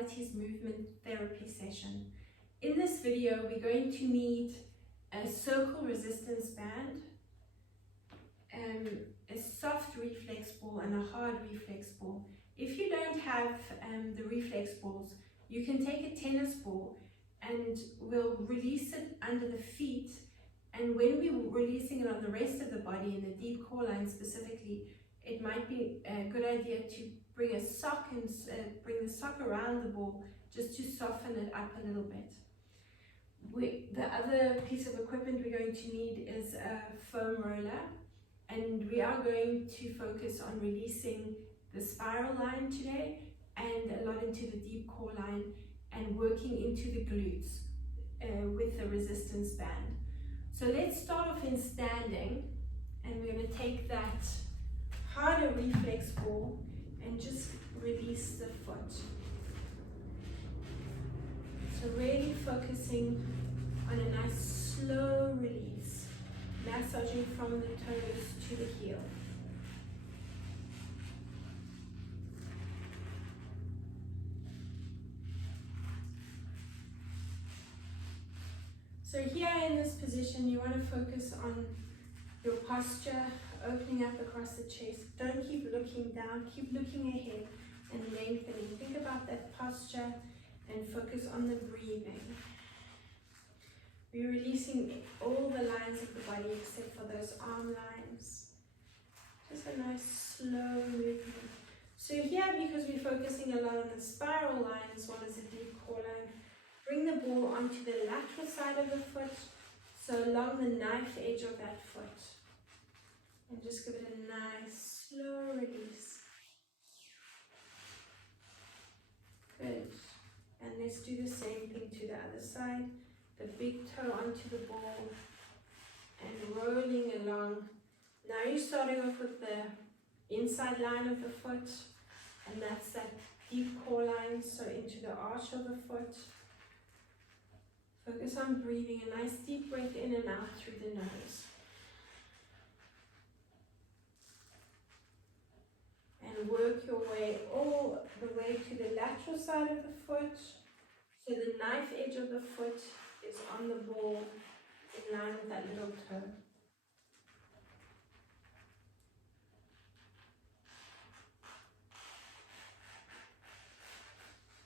Pilates movement therapy session. In this video, we're going to need a circle resistance band, a soft reflex ball and a hard reflex ball. If you don't have the reflex balls, you can take a tennis ball and we'll release it under the feet, and when we're releasing it on the rest of the body, in the deep core line specifically, it might be a good idea to bring a sock and bring the sock around the ball just to soften it up a little bit. The other piece of equipment we're going to need is a foam roller, and we are going to focus on releasing the spiral line today and a lot into the deep core line and working into the glutes with the resistance band. So let's start off in standing, and we're going to take that harder reflex ball and just release the foot. So really focusing on a nice slow release, massaging from the toes to the heel. So here in this position, you want to focus on your posture, opening up across the chest. Don't keep looking down, keep looking ahead and lengthening. Think about that posture and focus on the breathing. We're releasing all the lines of the body except for those arm lines. Just a nice slow movement. So here, because we're focusing a lot on the spiral line as well as the deep core line, bring the ball onto the lateral side of the foot, so along the knife edge of that foot. And just give it a nice slow release. Good. And let's do the same thing to the other side. The big toe onto the ball and rolling along. Now you're starting off with the inside line of the foot, and that's that deep core line, so into the arch of the foot. Focus on breathing, a nice deep breath in and out through the nose. And work your way all the way to the lateral side of the foot. So the knife edge of the foot is on the ball in line with that little toe.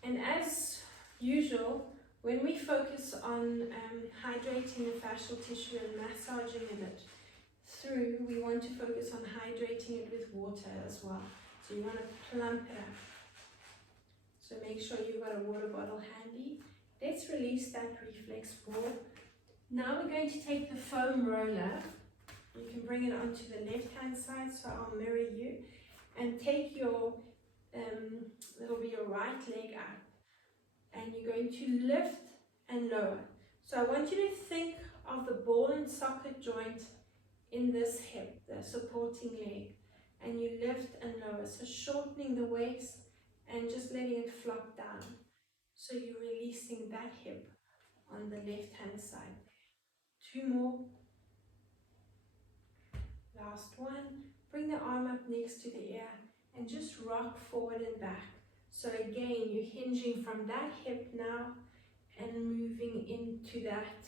And as usual, when we focus on hydrating the fascial tissue and massaging it through, we want to focus on hydrating it with water as well. So you want to plump it up. So make sure you've got a water bottle handy. Let's release that reflex ball. Now we're going to take the foam roller. You can bring it onto the left-hand side, so I'll mirror you. And take your, it'll be your right leg up. And you're going to lift and lower. So I want you to think of the ball and socket joint in this hip, the supporting leg. And you lift and lower. So shortening the waist and just letting it flop down. So you're releasing that hip on the left-hand side. 2 more. Last one. Bring the arm up next to the ear and just rock forward and back. So again, you're hinging from that hip now and moving into that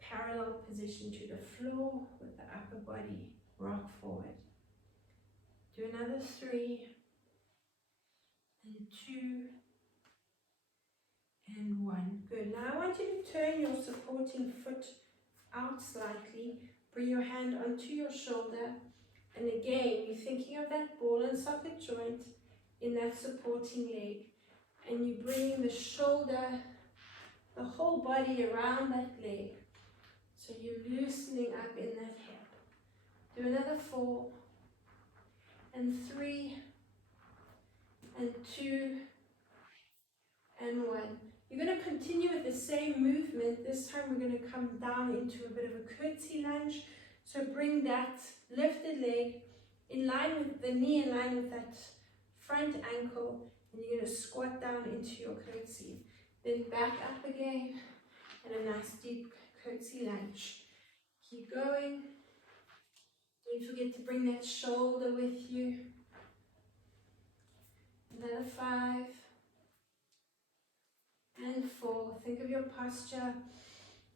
parallel position to the floor with the upper body. Rock forward. Do another 3 and 2 and 1. Good. Now I want you to turn your supporting foot out slightly. Bring your hand onto your shoulder. And again, you're thinking of that ball and socket joint in that supporting leg. And you're bringing the shoulder, the whole body around that leg. So you're loosening up in that hip. Do another 4 and 3 and 2 and 1. You're going to continue with the same movement. This time we're going to come down into a bit of a curtsy lunge. So bring that lifted leg in line with the knee, in line with that front ankle, and you're going to squat down into your curtsy. Then back up again, and a nice deep curtsy lunge. Keep going. Don't forget to bring that shoulder with you. Another 5 and 4. Think of your posture.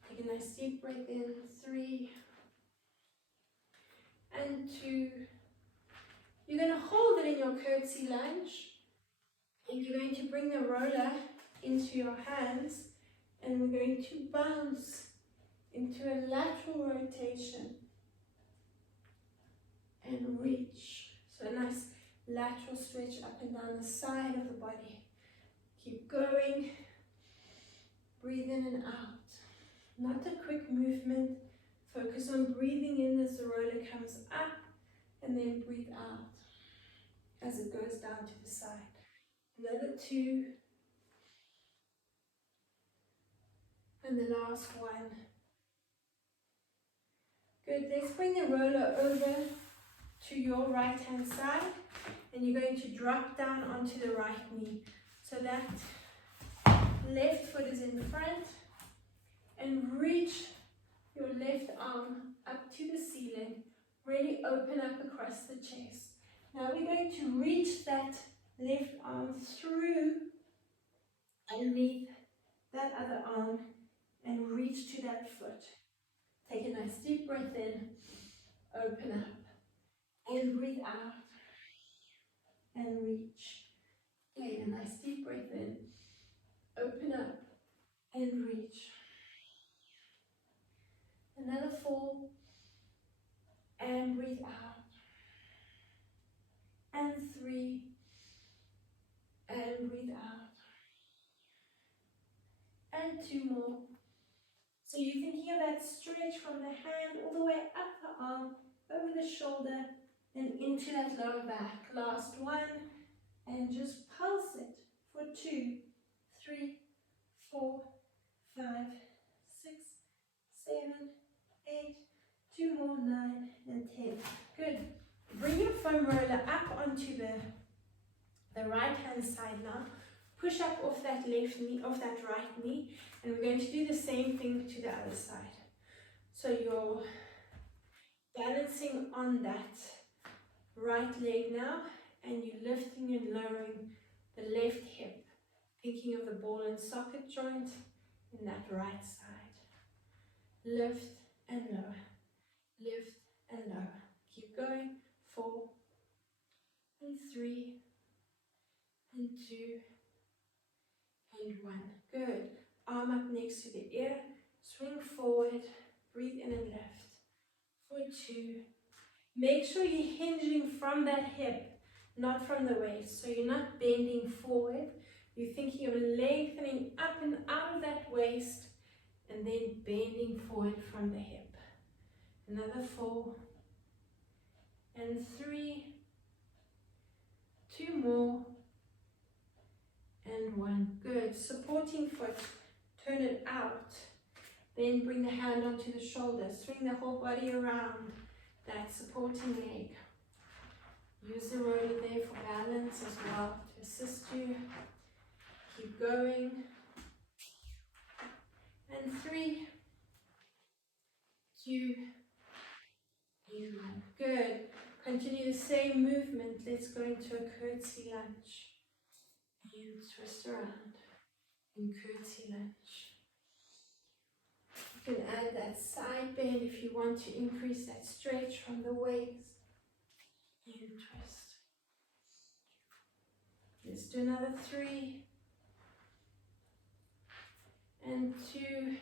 Take a nice deep breath in. 3 and 2. You're going to hold it in your curtsy lunge, and you're going to bring the roller into your hands, and we're going to bounce into a lateral rotation and reach. So a nice lateral stretch up and down the side of the body. Keep going. Breathe in and out. Not a quick movement. Focus on breathing in as the roller comes up, and then breathe out as it goes down to the side. Another 2. And the last 1. Good. Let's bring the roller over to your right hand side, and you're going to drop down onto the right knee. So that left foot is in front, and reach your left arm up to the ceiling. Really open up across the chest. Now we're going to reach that left arm through underneath that other arm and reach to that foot. Take a nice deep breath in, open up, and breathe out, and reach. Again, a nice deep breath in, open up, and reach. Another 4, and breathe out. And 3, and breathe out. And 2 more. So you're thinking of that stretch from the hand all the way up the arm, over the shoulder, and into that lower back. Last 1, and just pulse it for 2, 3, 4, 5, 6, 7, 8, 2 more, 9, and 10. Good. Bring your foam roller up onto the right hand side now. Push up off that left knee, off that right knee, and we're going to do the same thing to the other side. So you're balancing on that right leg now, and you're lifting and lowering the left hip, thinking of the ball and socket joint in that right side. Lift and lower, lift and lower. Keep going. 4 and 3 and 2 and 1. Good. Arm up next to the ear. Swing forward. Breathe in and lift. For 2. Make sure you're hinging from that hip, not from the waist. So you're not bending forward. You're thinking of lengthening up and out of that waist, and then bending forward from the hip. Another 4 and 3. 2 more, and 1. Good. Supporting foot, turn it out. Then bring the hand onto the shoulder. Swing the whole body around that supporting leg. Use the roller there for balance as well to assist you. Keep going. And 3, 2, and 1. Good. Continue the same movement. Let's go into a curtsy lunge. And twist around and curtsy lunge. You can add that side bend if you want to increase that stretch from the waist. And twist. Let's do another 3 and 2.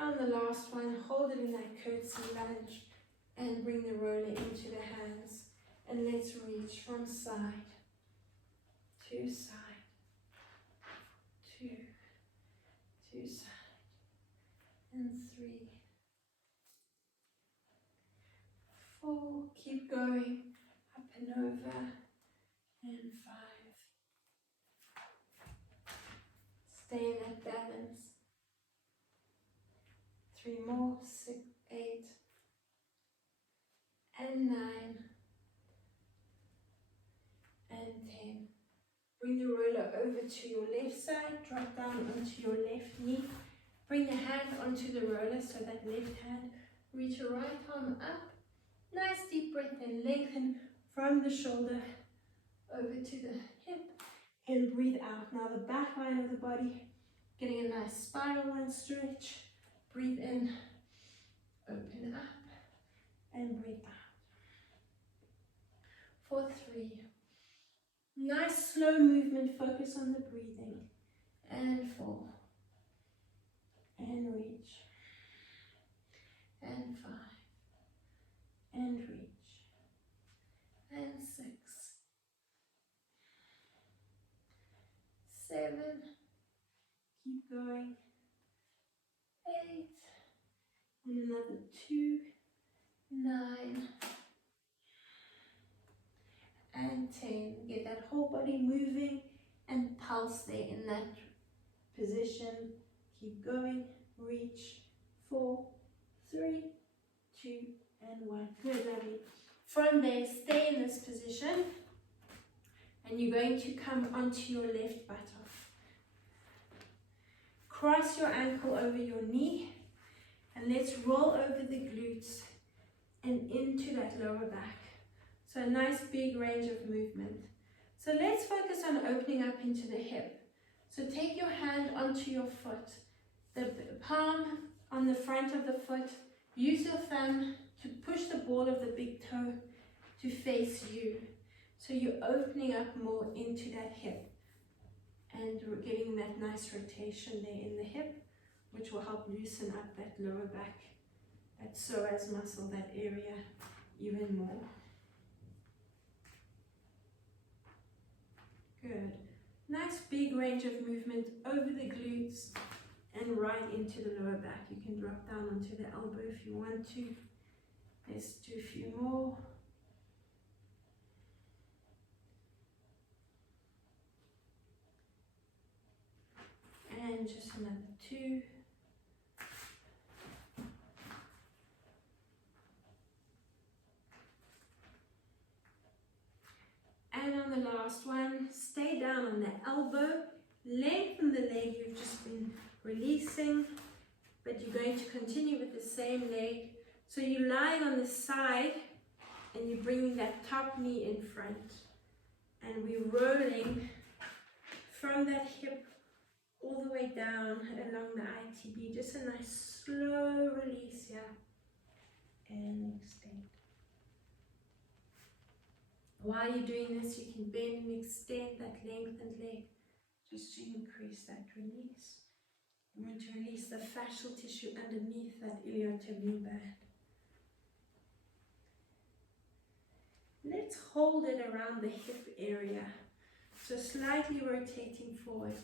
On the last one, hold it in that curtsy lunge and bring the roller into the hands. And let's reach from side to side, 2 to side, and 3, 4, keep going, up and over, and 5. Stay in that balance. 3 more, 6, 8, and 9, and 10. Bring the roller over to your left side, drop down onto your left knee. Bring the hand onto the roller so that left hand, reach your right arm up. Nice deep breath and lengthen from the shoulder over to the hip. And breathe out. Now the back line of the body, getting a nice spiral line stretch. Breathe in, open up, and breathe out. For 3. Nice slow movement, focus on the breathing. And 4. And reach. And 5. And reach. And 6. 7. Keep going. 8. And another 2. 9. And 10. Get that whole body moving and pulse there in that position. Keep going. Reach. 4, 3, 2, and 1. Good, lovely. From there, stay in this position. And you're going to come onto your left buttock. Cross your ankle over your knee. And let's roll over the glutes and into that lower back. So a nice big range of movement. So let's focus on opening up into the hip. So take your hand onto your foot. The palm on the front of the foot. Use your thumb to push the ball of the big toe to face you. So you're opening up more into that hip. And we're getting that nice rotation there in the hip, which will help loosen up that lower back, that psoas muscle, that area even more. Good. Nice big range of movement over the glutes and right into the lower back. You can drop down onto the elbow if you want to. Let's do a few more. And just another 2. And on the last one, stay down on the elbow, lengthen the leg you've just been releasing, but you're going to continue with the same leg. So you're lying on the side and you're bringing that top knee in front. And we're rolling from that hip all the way down along the ITB. Just a nice slow release here. And extend. While you're doing this, you can bend and extend that lengthened leg just to increase that release. You want to release the fascial tissue underneath that iliotibial band. Let's hold it around the hip area. So slightly rotating forward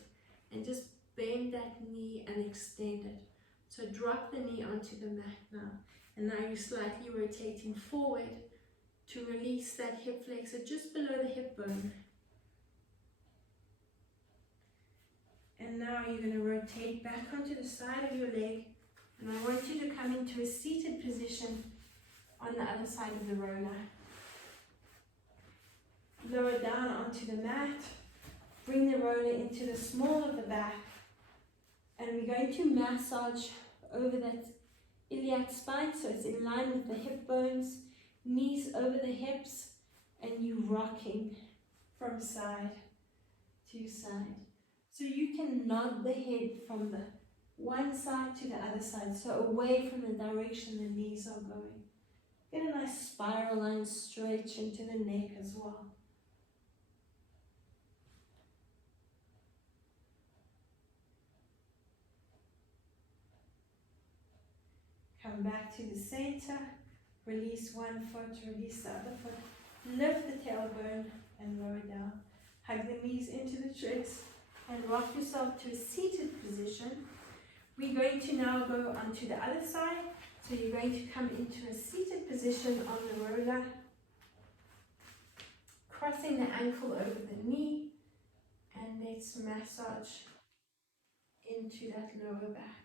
and just bend that knee and extend it. So drop the knee onto the mat now. And now you're slightly rotating forward to release that hip flexor just below the hip bone. And now you're going to rotate back onto the side of your leg. And I want you to come into a seated position on the other side of the roller. Lower down onto the mat. Bring the roller into the small of the back. And we're going to massage over that iliac spine so it's in line with the hip bones. Knees over the hips, and you rocking from side to side. So you can nod the head from the one side to the other side, so away from the direction the knees are going. Get a nice spiral line stretch into the neck as well. Come back to the center. Release one foot, release the other foot. Lift the tailbone and lower down. Hug the knees into the chest and rock yourself to a seated position. We're going to now go onto the other side. So you're going to come into a seated position on the roller. Crossing the ankle over the knee. And let's massage into that lower back.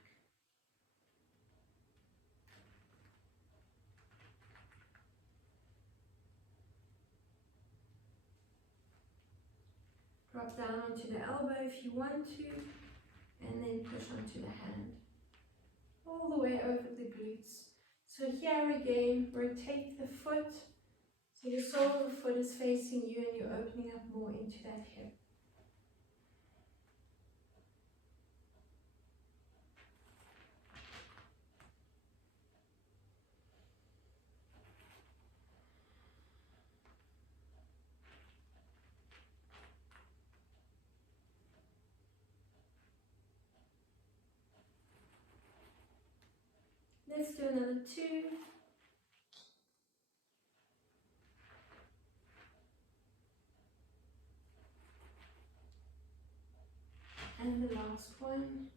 Drop down onto the elbow if you want to, and then push onto the hand. All the way over the glutes. So here again, rotate the foot. So the sole of the foot is facing you and you're opening up more into that hip. Let's do another 2. And the last one.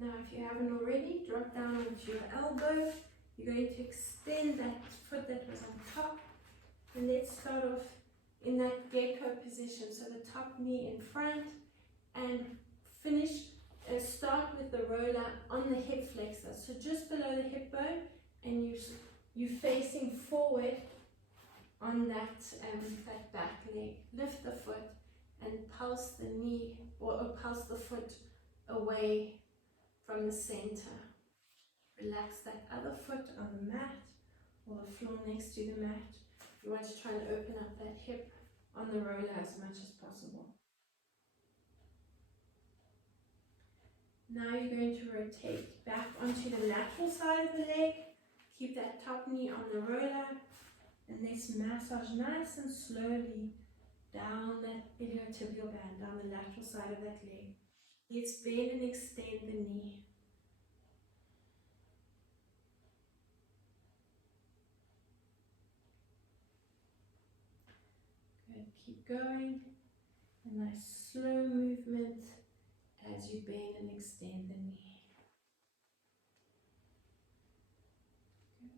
Now if you haven't already, drop down onto your elbow. You're going to extend that foot that was on top. And let's start off in that gecko position. So the top knee in front and finish, start with the roller on the hip flexor. So just below the hip bone, and you're facing forward on that, that back leg. Lift the foot and pulse the knee or pulse the foot away from the center. Relax that other foot on the mat or the floor next to the mat. You want to try and open up that hip on the roller as much as possible. Now you're going to rotate back onto the lateral side of the leg. Keep that top knee on the roller. And let's massage nice and slowly down that iliotibial band, down the lateral side of that leg. Let's bend and extend the knee. Good, keep going. A nice slow movement as you bend and extend the knee. Good.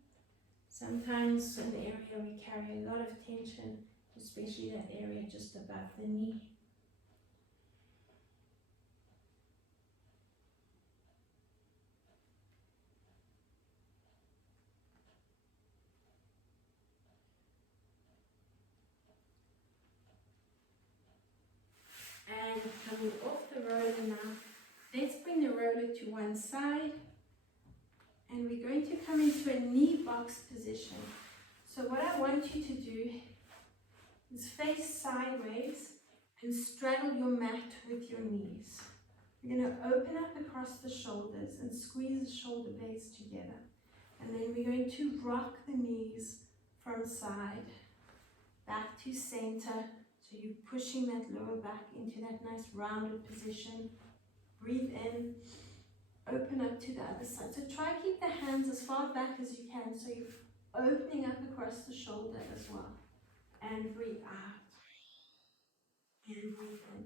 Sometimes in the area we carry a lot of tension, especially that area just above the knee. And coming off the roller now, let's bring the roller to one side. And we're going to come into a knee box position. So what I want you to do is face sideways and straddle your mat with your knees. You're going to open up across the shoulders and squeeze the shoulder blades together. And then we're going to rock the knees from side back to center. So you're pushing that lower back into that nice rounded position. Breathe in, open up to the other side. So try to keep the hands as far back as you can. So you're opening up across the shoulder as well. And breathe out. And breathe in.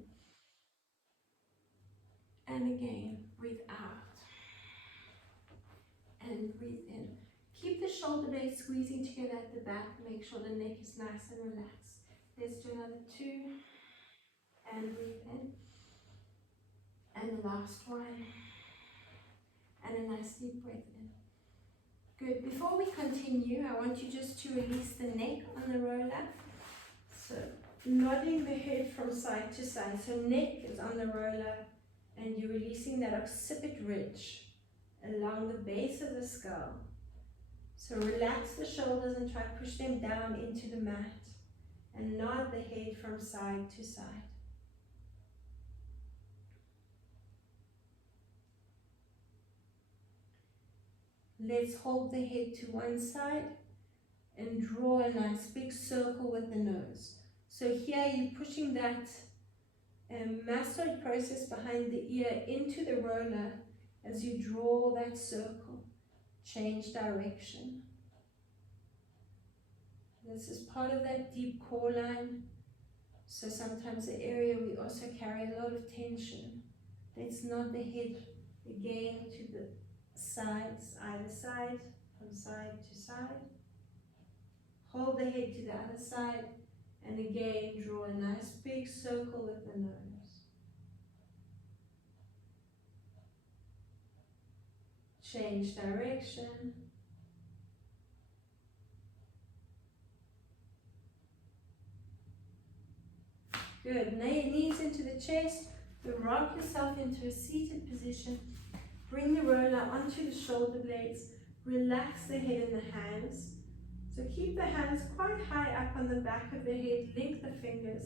And again, breathe out. And breathe in. Keep the shoulder blades squeezing together at the back. Make sure the neck is nice and relaxed. Let's do another 2. And breathe in. And the last one. And a nice deep breath in. Good. Before we continue, I want you just to release the neck on the roller. So nodding the head from side to side. So neck is on the roller and you're releasing that occiput ridge along the base of the skull. So relax the shoulders and try to push them down into the mat and nod the head from side to side. Let's hold the head to one side and draw a nice big circle with the nose. So here you're pushing that mastoid process behind the ear into the roller as you draw that circle. Change direction. This is part of that deep core line. So sometimes the area we also carry a lot of tension. Let's nod the head again to the sides, either side, from side to side. Hold the head to the other side and again draw a nice big circle with the nose. Change direction. Good. Knees into the chest. Rock yourself into a seated position. Bring the roller onto the shoulder blades. Relax the head and the hands. So keep the hands quite high up on the back of the head. Link the fingers.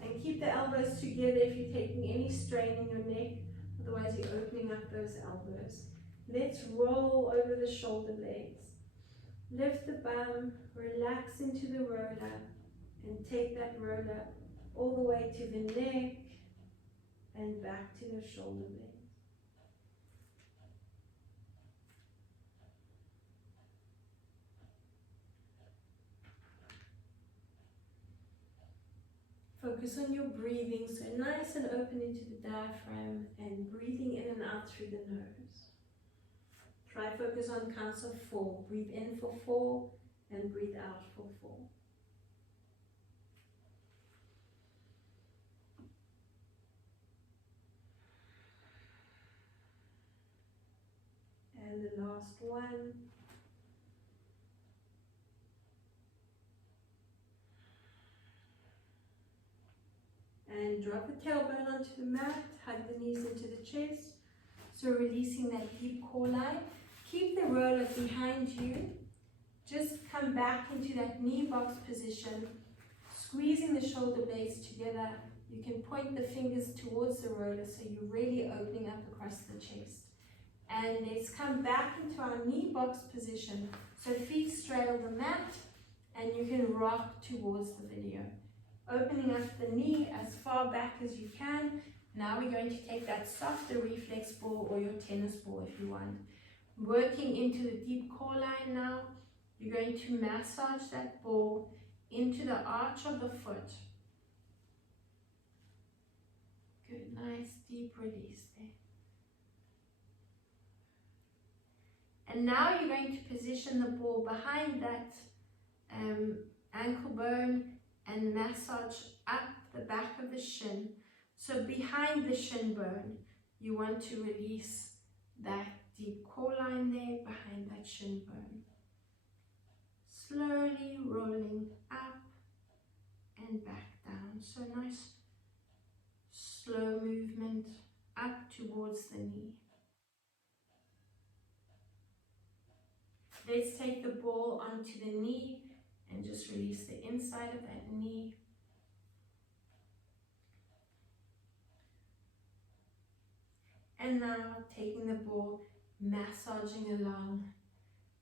And keep the elbows together if you're taking any strain in your neck. Otherwise you're opening up those elbows. Let's roll over the shoulder blades. Lift the bum. Relax into the roller. And take that roller all the way to the neck and back to the shoulder blades. Focus on your breathing, so nice and open into the diaphragm and breathing in and out through the nose. Try focus on counts of 4. Breathe in for 4 and breathe out for 4. And the last one. And drop the tailbone onto the mat, hug the knees into the chest. So releasing that deep core line. Keep the roller behind you. Just come back into that knee box position, squeezing the shoulder blades together. You can point the fingers towards the roller so you're really opening up across the chest. And let's come back into our knee box position. So feet straddle the mat and you can rock towards the video. Opening up the knee as far back as you can. Now we're going to take that softer reflex ball or your tennis ball if you want. Working into the deep core line now. You're going to massage that ball into the arch of the foot. Good, nice deep release there. And now you're going to position the ball behind that ankle bone and massage up the back of the shin. So behind the shin bone, you want to release that deep core line there behind that shin bone. Slowly rolling up and back down. So nice slow movement up towards the knee. Let's take the ball onto the knee and just release the inside of that knee. And now taking the ball, massaging along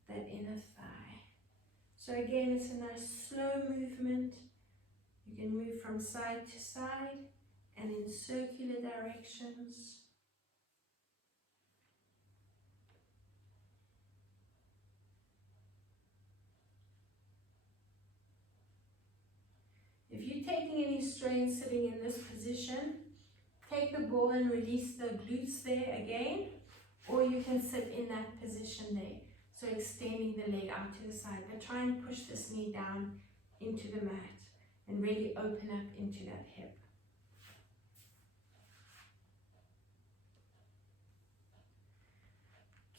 that inner thigh. So again, it's a nice slow movement. You can move from side to side and in circular directions. If you're taking any strain sitting in this position, take the ball and release the glutes there again, or you can sit in that position there. So extending the leg out to the side, but try and push this knee down into the mat and really open up into that hip.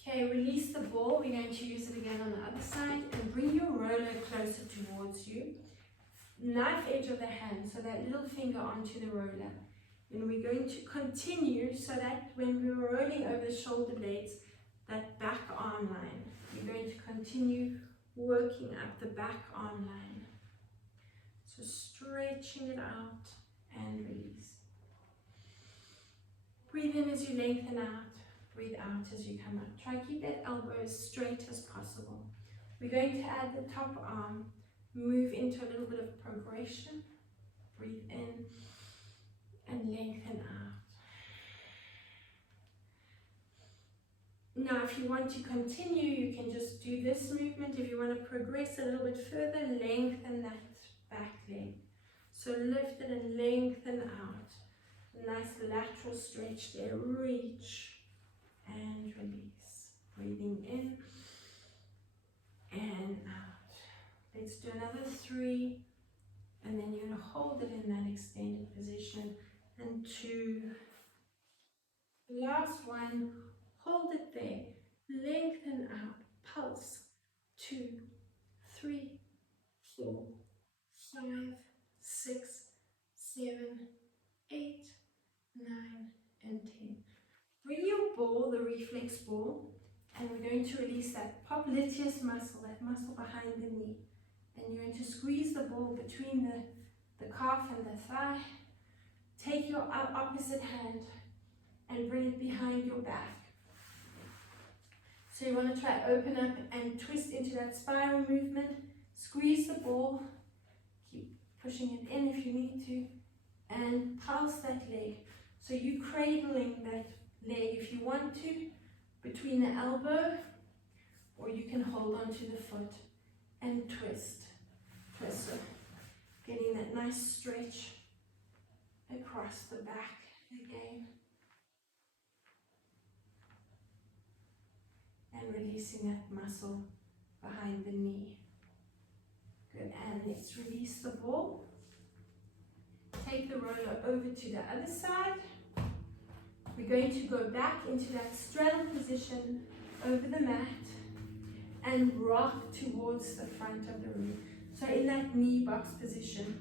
Okay, release the ball. We're going to use it again on the other side and bring your roller closer towards you. Knife edge of the hand, so that little finger onto the roller. And we're going to continue so that when we're rolling over the shoulder blades, that back arm line, we're going to continue working up the back arm line. So stretching it out and release. Breathe in as you lengthen out. Breathe out as you come up. Try to keep that elbow as straight as possible. We're going to add the top arm. Move into a little bit of progression. Breathe in and lengthen out. Now, if you want to continue, you can just do this movement. If you want to progress a little bit further, lengthen that back leg. So lift it and lengthen out. Nice lateral stretch there. Reach and release. Breathing in and out. Let's do another 3. And then you're going to hold it in that extended position. And 2. Last one. Hold it there. Lengthen out. Pulse. 2, 3, 4, 5, 6, 7, 8, 9, and 10. Bring your ball, the reflex ball, and we're going to release that popliteus muscle, that muscle behind the knee. And you're going to squeeze the ball between the calf and the thigh. Take your opposite hand and bring it behind your back. So you want to try open up and twist into that spiral movement. Squeeze the ball. Keep pushing it in if you need to. And pulse that leg. So you cradling that leg if you want to, between the elbow, or you can hold onto the foot and twist. Twist. So getting that nice stretch across the back again. And releasing that muscle behind the knee. Good, and let's release the ball. Take the roller over to the other side. We're going to go back into that straddle position over the mat and rock towards the front of the room. So in that knee box position,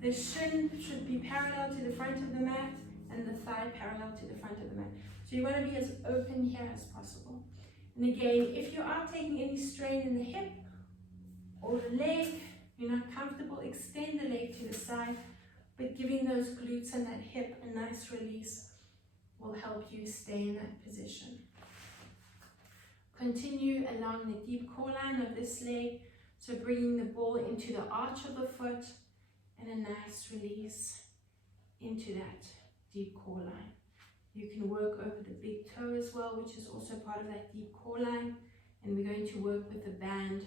the shin should be parallel to the front of the mat and the thigh parallel to the front of the mat. So you want to be as open here as possible. And again, if you are taking any strain in the hip or the leg, you're not comfortable, extend the leg to the side, but giving those glutes and that hip a nice release will help you stay in that position. Continue along the deep core line of this leg, so bringing the ball into the arch of the foot and a nice release into that deep core line. You can work over the big toe as well, which is also part of that deep core line, and we're going to work with the band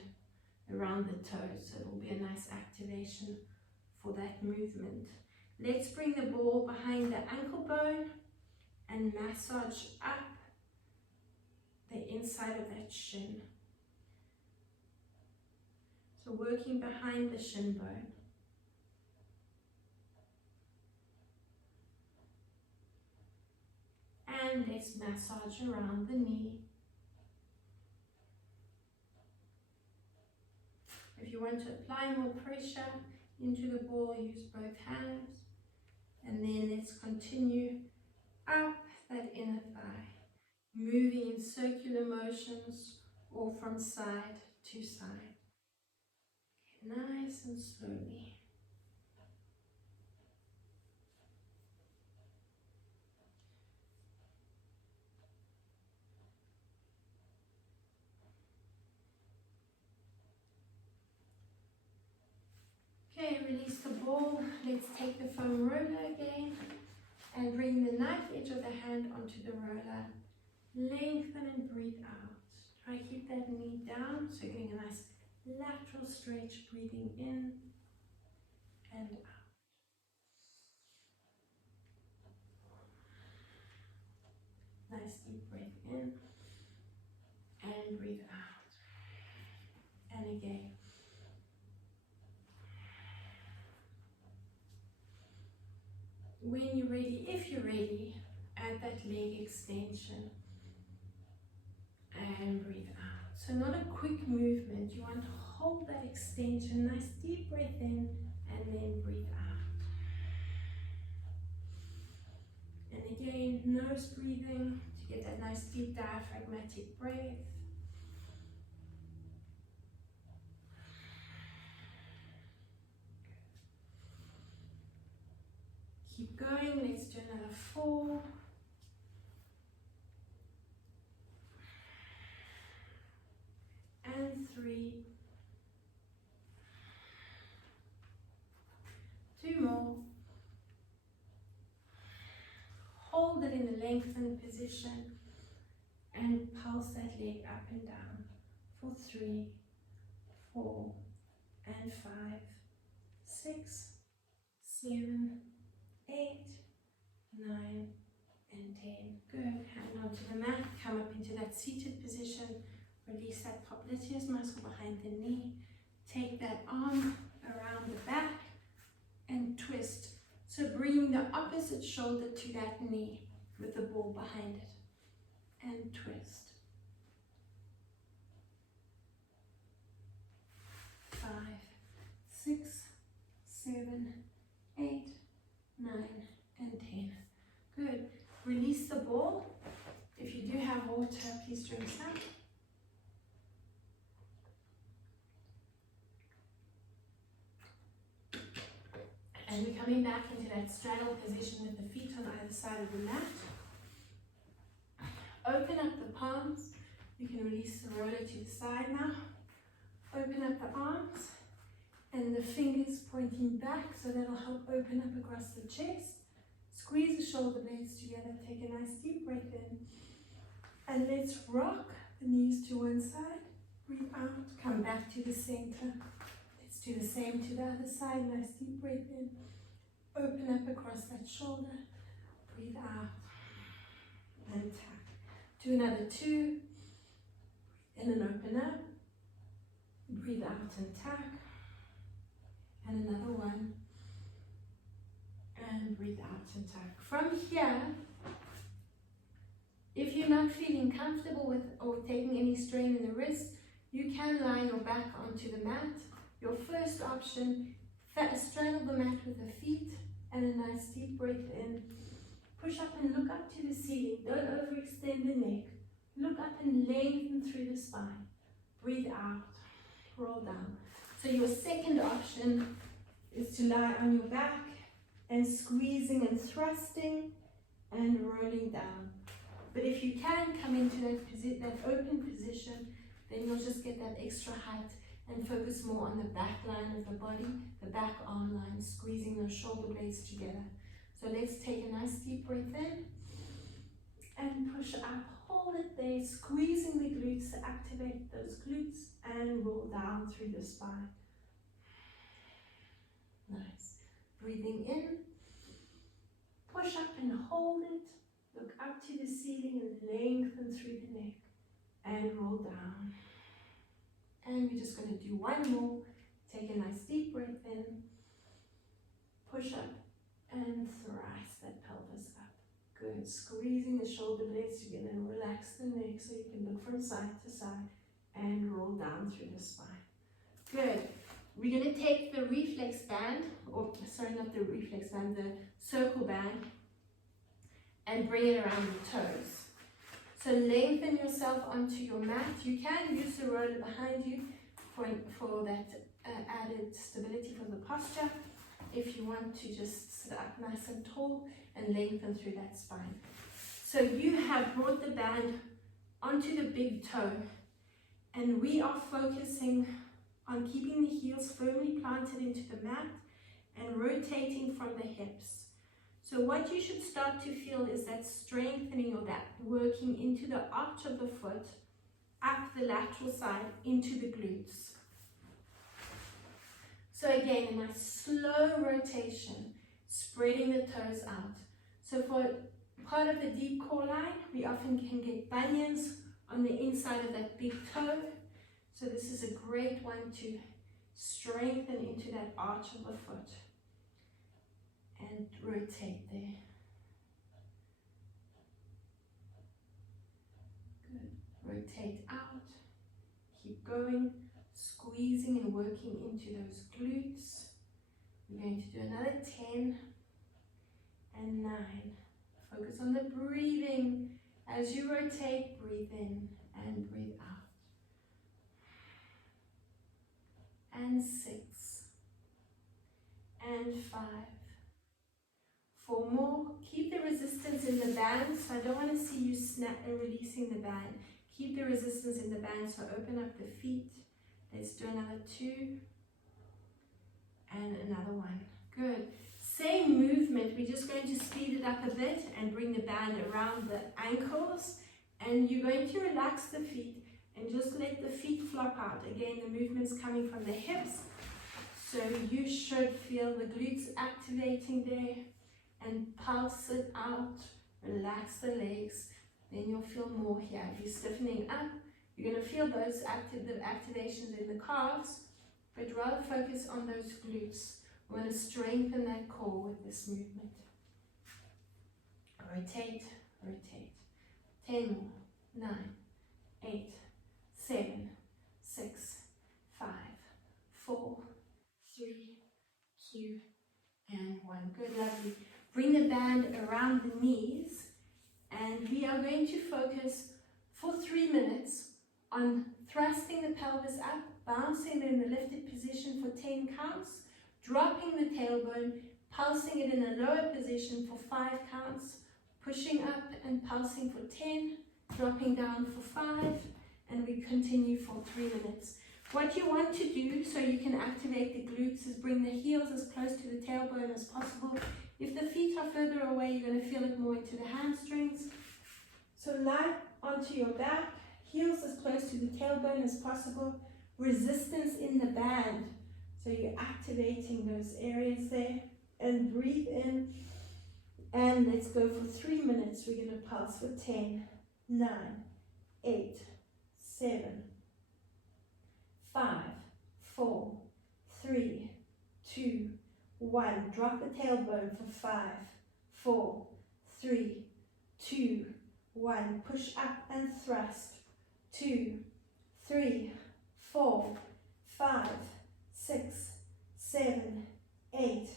around the toes, so it will be a nice activation for that movement. Let's bring the ball behind the ankle bone and massage up the inside of that shin. So working behind the shin bone. And let's massage around the knee. If you want to apply more pressure into the ball, use both hands. And then let's continue up that inner thigh, moving in circular motions or from side to side. Nice and slowly. Okay, release the ball. Let's take the foam roller again and bring the knife edge of the hand onto the roller. Lengthen and breathe out. Try to keep that knee down, so getting a nice lateral stretch, breathing in and out. Nice deep breath in and breathe out. And again. When you're ready, if you're ready, add that leg extension and breathe out. So not a quick movement, you want to hold that extension, nice deep breath in and then breathe out. And again, nose breathing to get that nice deep diaphragmatic breath. Keep going, let's do another 4. And 3. 2 more. Hold it in a lengthened position and pulse that leg up and down for 3, 4, and 5, 6, 7, 8, 9, and 10. Good. Hand onto the mat, come up into that seated position. Release that popliteus muscle behind the knee. Take that arm around the back and twist. So bring the opposite shoulder to that knee with the ball behind it. And twist. 5, 6, 7, 8, 9, and 10. Good. Release the ball. If you do have water, please drink some. And we're coming back into that straddle position with the feet on either side of the mat. Open up the palms. You can release the roller to the side now. Open up the arms and the fingers pointing back, so that'll help open up across the chest. Squeeze the shoulder blades together. Take a nice deep breath in. And let's rock the knees to one side. Breathe out. Come back to the center. Let's do the same to the other side. Nice deep breath in Open up across that shoulder. Breathe out and tuck. Do another 2. In and open up. Breathe out and tuck. And another 1. And breathe out and tuck. From here, if you're not feeling comfortable with or taking any strain in the wrist, you can lie your back onto the mat. Your first option, straddle the mat with the feet and a nice deep breath in. Push up and look up to the ceiling. Don't overextend the neck. Look up and lengthen through the spine. Breathe out. Roll down. So your second option is to lie on your back and squeezing and thrusting and rolling down. But if you can come into that open position, then you'll just get that extra height and focus more on the back line of the body, the back arm line, squeezing those shoulder blades together. So let's take a nice deep breath in and push up. Hold it there, squeezing the glutes to activate those glutes and roll down through the spine. Nice. Breathing in, push up and hold it. Look up to the ceiling and lengthen through the neck and roll down. And we're just going to do one more. Take a nice deep breath in, push up and thrust that pelvis up. Good. Squeezing the shoulder blades together and relax the neck so you can look from side to side and roll down through the spine. Good. We're going to take the reflex band, or sorry, not the reflex band, the circle band, and bring it around the toes. So lengthen yourself onto your mat. You can use the roller behind you for that added stability for the posture. If you want to just sit up nice and tall and lengthen through that spine. So you have brought the band onto the big toe, and we are focusing on keeping the heels firmly planted into the mat and rotating from the hips. So what you should start to feel is that strengthening or that working into the arch of the foot, up the lateral side, into the glutes. So again, a nice slow rotation, spreading the toes out. So for part of the deep core line, we often can get bunions on the inside of that big toe. So this is a great one to strengthen into that arch of the foot. And rotate there. Good. Rotate out. Keep going. Squeezing and working into those glutes. We're going to do another 10 and 9. Focus on the breathing. As you rotate, breathe in and breathe out. And 6. And 5. 4 more. Keep the resistance in the band, so I don't want to see you snap and releasing the band. Keep the resistance in the band, so open up the feet. Let's do another 2 and another 1. Good. Same movement, we're just going to speed it up a bit and bring the band around the ankles, and you're going to relax the feet and just let the feet flop out. Again, the movement's coming from the hips, so you should feel the glutes activating there. And pulse it out, relax the legs, then you'll feel more here. If you're stiffening up, you're going to feel those activations in the calves, but rather focus on those glutes. We want to strengthen that core with this movement. Rotate, rotate. 10 more. 9, 8, 7, 6, 5, 4, 3, 2, and 1. Good, lovely. Bring the band around the knees, and we are going to focus for 3 minutes on thrusting the pelvis up, bouncing it in the lifted position for 10 counts, dropping the tailbone, pulsing it in a lower position for 5 counts, pushing up and pulsing for 10, dropping down for 5, and we continue for 3 minutes. What you want to do so you can activate the glutes is bring the heels as close to the tailbone as possible. If the feet are further away, you're going to feel it more into the hamstrings. So lie onto your back, heels as close to the tailbone as possible, resistance in the band. So you're activating those areas there. and breathe in. And let's go for 3 minutes. We're going to pulse for 10, 9, 8, 7, 5, 4, 3, 2, 1. Drop the tailbone for 5, 4, 3, 2, 1. Push up and thrust. 2, 3, 4, 5, 6, 7, 8,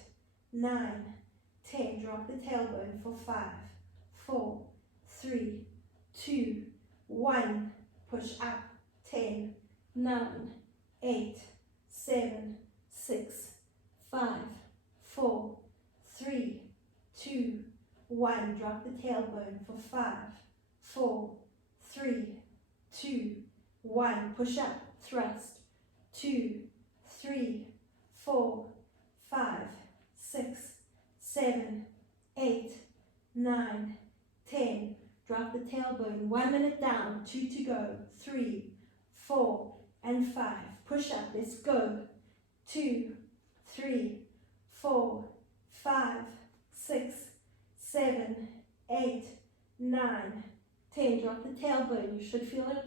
9, 10. Drop the tailbone for 5, 4, 3, 2, 1. Push up. 10, 9, 8, 7, 6, 5, 4, 3, 2, 1. Drop the tailbone for 5, 4, 3, 2, 1. Push up. Thrust. 2, 3, 4, 5, 6, 7, 8, 9, 10. Drop the tailbone. 1 minute down. 2 to go. 3, 4, and 5. Push up. Let's go. 2, 3, 4, 5, 6, 7, 8, 9, 10. Drop the tailbone. You should feel the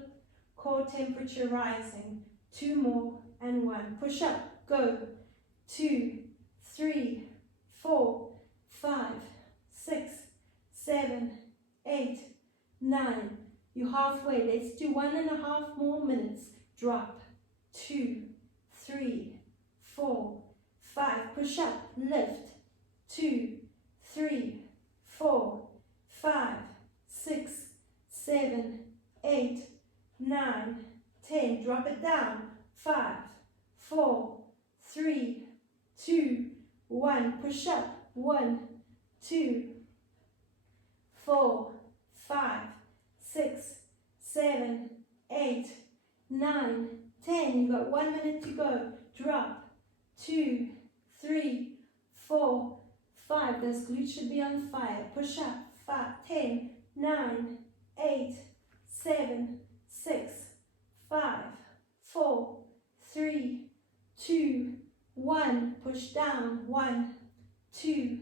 core temperature rising. 2 more and 1. Push up. Go. 2, 3, 4, 5, 6, 7, 8, 9. You're halfway. Let's do 1.5 more minutes. Drop. 2, 3, 4, 5. Push up. Lift. 2, 3, 4, 5, 6, 7, 8, 9, 10. Drop it down. 5, 4, 3, 2, 1. Push up. 1, 2, 4, 5, 6, 7, 8, 9, 10. You got 1 minute to go. Drop. 2, 3, 4, 5. Those glutes should be on fire. Push up. 5, 10, 9, 8, 7, 6, 5, 4, 3, 2, 1. Push down. 1, 2,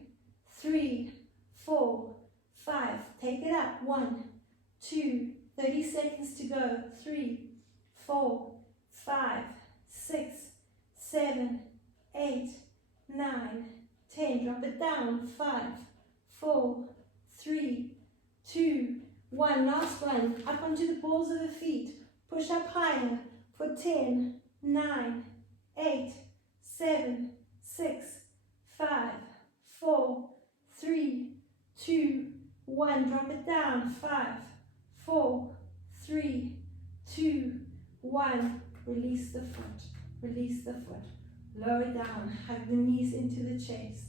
3, 4, 5. Take it up. 1, 2, 30 seconds to go. 3, 4, 5, 6, 7, 8, 9, 10. Drop it down. 5, 4, 3, 2, 1. Last one. Up onto the balls of the feet. Push up higher for 10, 9, 8, 7, 6, 5, 4, 3, 2, 1. Drop it down. 5, 4, 3, 2, 1. Release the foot. Release the foot. Lower down. Hug the knees into the chest.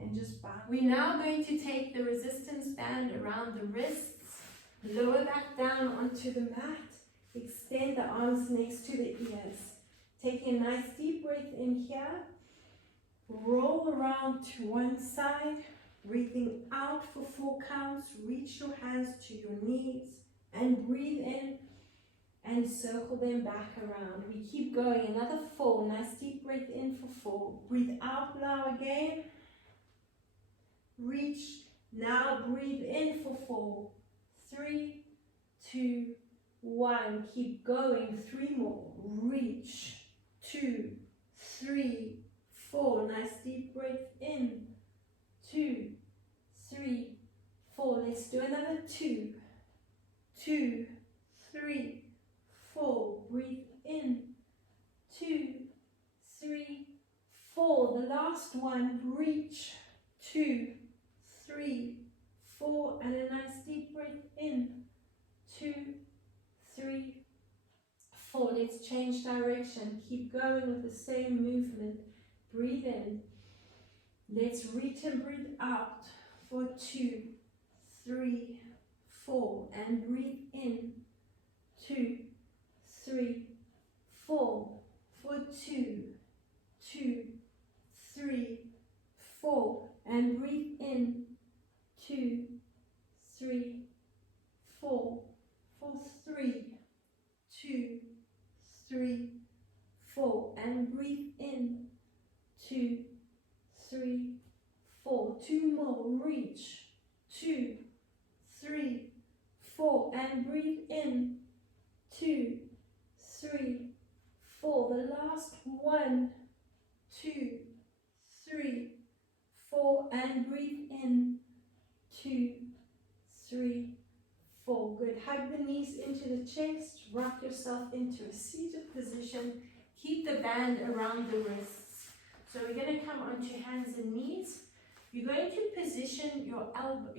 And just bow. We're now going to take the resistance band around the wrists. Lower back down onto the mat. Extend the arms next to the ears. Taking a nice deep breath in here. Roll around to one side. Breathing out for 4 counts. Reach your hands to your knees. And breathe in. And circle them back around. We keep going. Another 4. Nice deep breath in for 4. Breathe out now again. Reach. Now breathe in for 4. 3, 2, 1. Keep going. 3 more. Reach. 2, 3, 4. Nice deep breath in. 2, 3, 4. Let's do another 2, 2, 3, 4. Breathe in. 2, 3, 4. The last one. Reach. 2, 3, 4. And a nice deep breath in. 2, 3, 4. Let's change direction. Keep going with the same movement. Breathe in. Let's reach and breathe out for 2, 3, 4. And breathe in. 2, 3, 4. For 2, 2, 3, 4. And breathe in. 2, 3, 4. For 3, 2, 3, 4. And breathe in. 2, 3, 4, 2 more, reach, 2, 3, 4, and breathe in, 2, 3, 4, the last 1, 2, 3, 4, and breathe in, 2, 3, 4, good. Hug the knees into the chest, rock yourself into a seated position, keep the band around the wrists. So we're going to come onto hands and knees. You're going to position your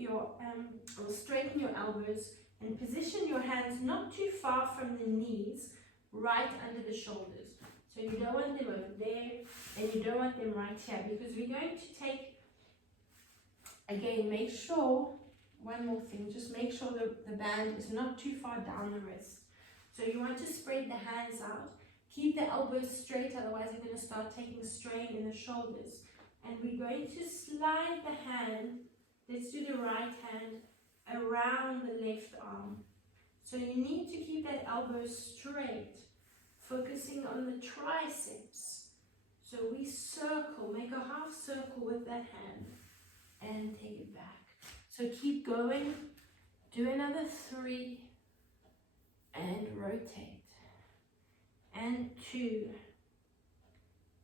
or straighten your elbows and position your hands not too far from the knees, right under the shoulders. So you don't want them over there and you don't want them right here, because we're going to take, again, make sure, one more thing, just make sure the band is not too far down the wrist. So you want to spread the hands out, keep the elbows straight, otherwise you're going to start taking strain in the shoulders. And we're going to slide the hand, let's do the right hand, around the left arm. So you need to keep that elbow straight, focusing on the triceps. So we circle, make a half circle with that hand and take it back. So keep going, do another 3 and rotate, and 2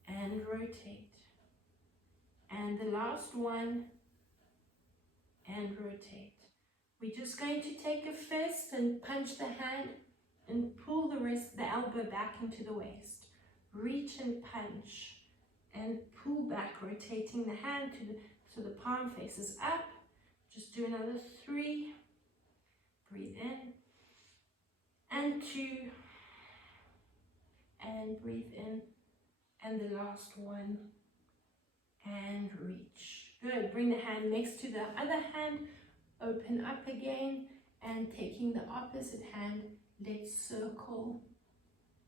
and rotate, and the last one and rotate. We're just going to take a fist and punch the hand and pull the elbow back into the waist. Reach and punch and pull back, rotating the hand so the palm faces up. Just do another 3. Breathe in. And 2. And breathe in. And the last one. And reach. Good. Bring the hand next to the other hand. Open up again. And taking the opposite hand, let's circle.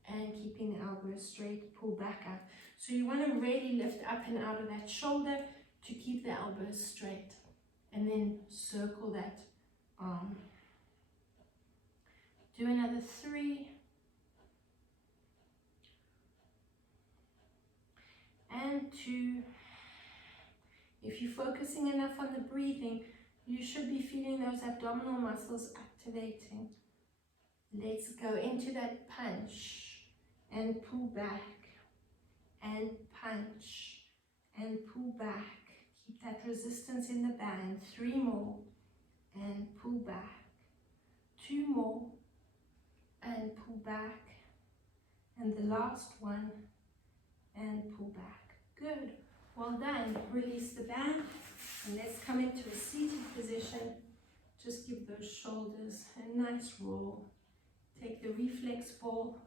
And keeping the elbow straight, pull back up. So you want to really lift up and out of that shoulder to keep the elbow straight. And then circle that arm. Do another 3. And 2. If you're focusing enough on the breathing, you should be feeling those abdominal muscles activating. Let's go into that punch and pull back and punch and pull back. Keep that resistance in the band. 3 more and pull back. 2 more and pull back. And the last one and pull back. Good. Well done. Release the band and let's come into a seated position. Just give those shoulders a nice roll. Take the reflex ball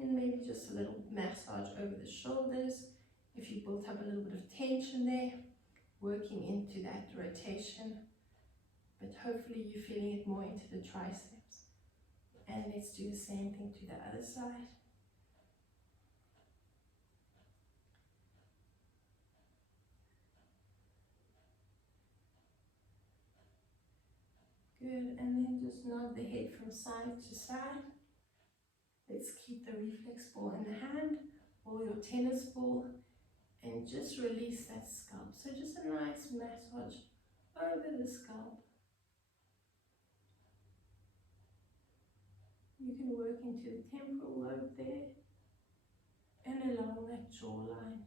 and maybe just a little massage over the shoulders. If you built up a little bit of tension there, working into that rotation, but hopefully you're feeling it more into the triceps. And let's do the same thing to the other side. Good, and then just nod the head from side to side. Let's keep the reflex ball in the hand, or your tennis ball, and just release that scalp. So just a nice massage over the scalp. You can work into the temporal lobe there and along that jawline.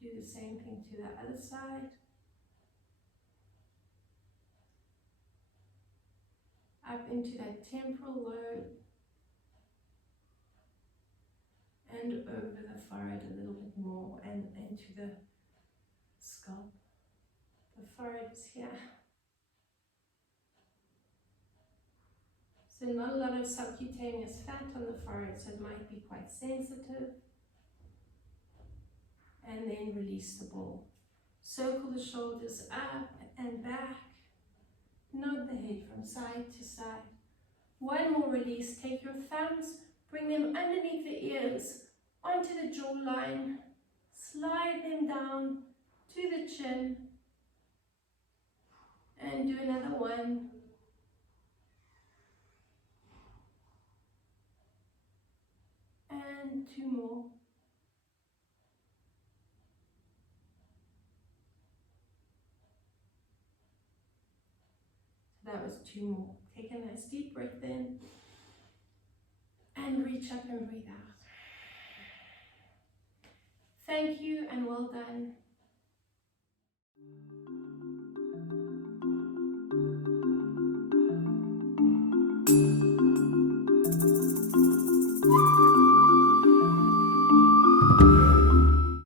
Do the same thing to the other side. Up into that temporal lobe and over the forehead a little bit more and into the scalp. The forehead is here. So not a lot of subcutaneous fat on the forehead, so it might be quite sensitive. And then release the ball. Circle the shoulders up and back. Nod the head from side to side. One more release. Take your thumbs, bring them underneath the ears, onto the jawline. Slide them down to the chin. And do another one. And 2 more. That was 2 more. Take a nice deep breath in. And reach up and breathe out. Thank you and well done.